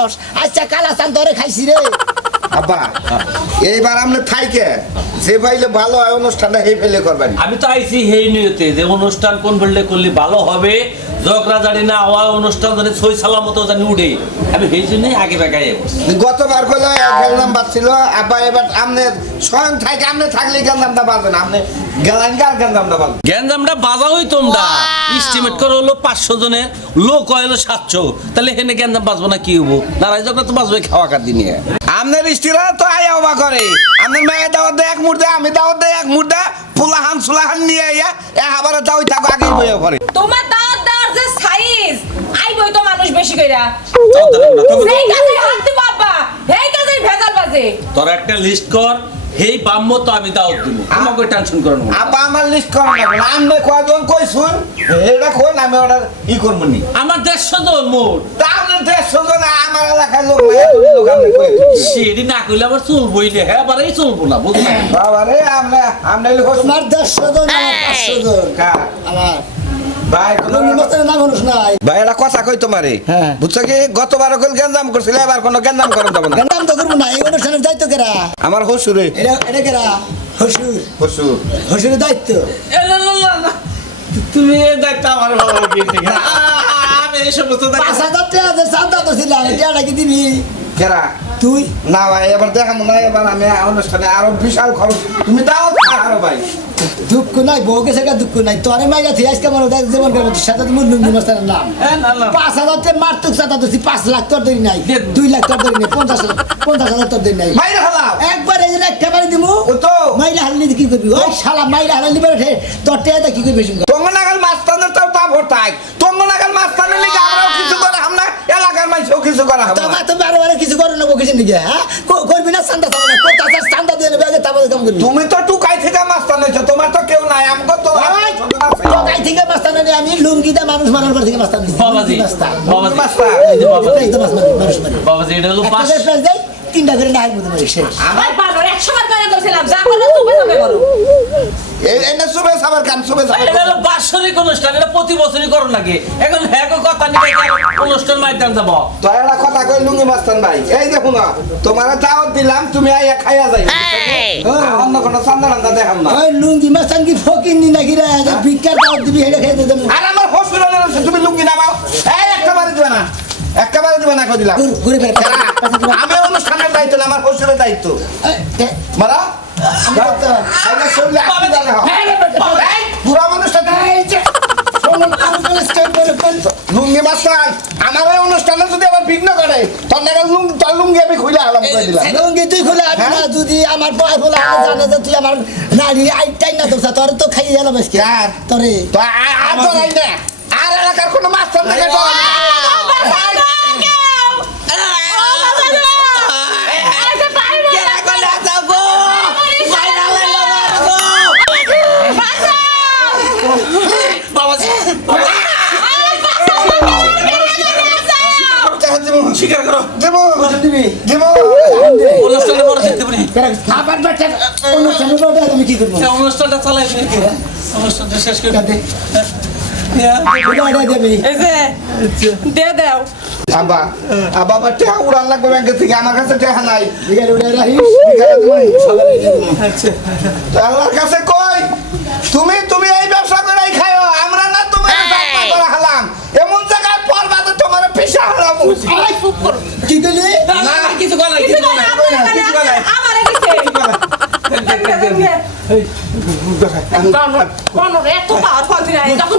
জানস আচ্ছা কালা চান ধরে খাইছি রে আব্বা এইবার আপনি থাইকে যে পাইলে ভালো হয় অনুষ্ঠানটা এই ফেলে করবেন। আমি তো আইছি হেই নিয়তে যে অনুষ্ঠান কোন ফেললে করলে ভালো হবে, ঝগড়া জানি না হওয়া, অনুষ্ঠান জানি সই সালামতো জানি উঠে, আমি সেই জন্যই আগে বেগাই গতবার করলে গেলাম বাজছিল আব্বা, এবার আপনি স্বয়ং থাইকে আপনি থাকলে গেলামটা বাজবেন, আপনি গেলেন কার গেলামটা বাজবেন। গ্যাঞ্জামটা বাজা হই তোমরা এস্টিমেট করে হলো 500 জনের, লোক হলো 700, তাহলে এখানে গ্যাঞ্জাম বাজবো না কি হবো? নারায় ঝগড়া তো বাজবে খাওয়া কাটি নিয়ে। আপনার স্ত্রীরা তো আয়া অবা করে, আপনার মেয়ে দাওয়াত দেয় এক মুহূর্তে, আমি দাওয়াত দেয় এক মুহূর্তে, ফুলাহান সুলাহান নিয়ে আইয়া আবার দাওয়াই থাকো আগেই বইয়া পড়ে। তোমার দাওয়াত দেওয়ার যে সাইজ আইবই তো মানুষ বেশি কইরা সেই কাজে হাত দিব আব্বা, এই কাজে ভেজাল বাজে। তোরা একটা লিস্ট কর, হেই বাম্য তো আমি দাওয়াত দিব, আমাকে টেনশন করো না। আব্বা আমার লিস্ট করা লাগবে না, আপনি কয়জন কইছুন এটা কোন আমি ওটা ই করবো নি। আমার 150 জন মোট, তা আপনার 150 জন আমার এলাকার লোক না, এত লোক আপনি কই সেটি না কইলে আবার চলবই না, হ্যাঁ আবারই চলবো না, বুঝলেন? বাবা রে আমরা তোমার 150 জন আমার 500 জন আমার ভাই নিমন্ত্রণ না মানুষ নাই ভাই এটা কথা কই তোমারে, হ্যাঁ। বুঝছো কি গতবার কল গেঞ্জাম করছিল, এবার কোনো গেঞ্জাম করেন যাবে না। গেন্দাম তো করবো না, এই অনুষ্ঠানের দায়িত্ব কেরা? আমার হসুরে এটা কেরা? হসুর হসুর হসুরের দায়িত্ব তুমি দায়িত্ব আমার বাবা আমি এই সমস্ত 5,000 টাকা যে চাঁদা তো ছিলাম এটা কি দিবি কেরা তুই? না ভাই এবার দেখাবো না, এবার আমি অনুষ্ঠানে আরো বিশাল খরচ, তুমি দাও আরো ভাই। দুঃখ নাই বউ গেছে দুঃখ নাই তোরে মাইরা তুই আজকে আমার যেমন সাথে তুমি লুঙ্গি মাস্টারের নাম 5,000 টাকা মারতুক চাঁদা তো 5 লাখ তোর ধরি নাই, 2 লাখ তোর ধরি নাই, 50,000 তোর ধরি নাই, মাইরা হালাও একবার এই যে একেবারে দিমু ও তো মাইরা হারলি কি করবি? ওই শালা মাইরা হারলি বের ওঠে তোর টেয়াটা কি করবি? তোমার নাগাল মাস্তানের তাও তা ভরতাই, তোমার নাগাল মাস্তানের লিগে আমরাও কিছু করে আমরা এলাকার মানুষও কিছু করা হবে না। তো বারে কিছু করো না বকিস দিকে, হ্যাঁ করবি না চান্দা চাবো না, কোথা চান্দা দিয়ে নেবে আগে তারপরে কাম করবি। তুমি তো টুকাই থেকে মাস্তান হয়েছো, তোমার তো কেউ নাই, আমগো তো তোকাই থেকে মাস্তান আনি আমি লুঙ্গিতে মানুষ মারার পর থেকে মাস্তান দিচ্ছি বাবাজি মাস্তান বাবাজি মাস্তান মানুষ মারি বাবাজি এটা হলো 500 দেয় 3টা করে ডাক মধ্যে মারি শেষ। আমার বানর 100 বার করে কইছিলাম যা করো তুমি তবে করো। এটা শুভে সাবার কাম শুভে সাবার এটা হলো বাৎসরিক অনুষ্ঠান, এটা প্রতি বছরই করো নাকি? এখন হ্যাঁ কথা নিয়ে অনুষ্ঠান মাইতাম যাব। তো একটা কথা কই লুঙ্গি মাস্তান ভাই, এই দেখো না তোমার দাওয়াত দিলাম, তুমি আইয়া খাইয়া যাই, অন্য কোনো চান্দা টান্দা দেখাম না। ওই লুঙ্গি মাস্তান কি ফকির নি নাকি রে ভিক্ষার দাওয়াত দিবি এটা খেয়ে দেবো। আর আমার হসপিটালে তুমি লুঙ্গি নামাও, এই একেবারে দিবে না, একেবারে দিবে না কই দিলাম। ঘুরে ফের আমি অনুষ্ঠানের দায়িত্ব না, আমার হসপিটালের দায়িত্ব মারা আইনা শুনলে আপনি জানে হও এই পুরা মানুষটা লুঙ্গি মাস্টার আমার এই অনুষ্ঠানে যদি আবার বিঘ্ন করে তোর নাগাল তোর লুঙ্গি আমি খুলে আলাম করে দিলাম। লুঙ্গি তুই খুলে আবি না, যদি আমার পয় ফুলা জানে যে তুই আমার নারী আইটাই না তোর তোর তো খাইয়ে গেলাম আজকে আর তোরে তো আর তো নাই না, আর এলাকার কোনো মাস্টার নাকি স্বীকার করো, দেবো দিবি দেবো অনুষ্ঠানে বড় দেখতে পারি, খাবার বাচ্চা অনুষ্ঠানে বলতে আমি কি করবো? অনুষ্ঠানটা চালাই অনুষ্ঠানটা শেষ করে দেবি এই যে দে দাও আবা আবা আমার টাকা উড়ান লাগবে ব্যাংকে থেকে, আমার কাছে টাকা নাই। বিকালে উঠে রাখিস তো আল্লাহর কাছে কই তুমি তুমি এই ব্যবসা করেই খাও, আমরা না তোমার করে হালাম, এমন জায়গায় পরবাদে তোমার পিছা হালাম। কি করলি? না কিছু কর নাই, কিছু কর নাই, কিছু কর নাই, আমারে দিছে বানর এত পাওয়ার ফল দিনা যখন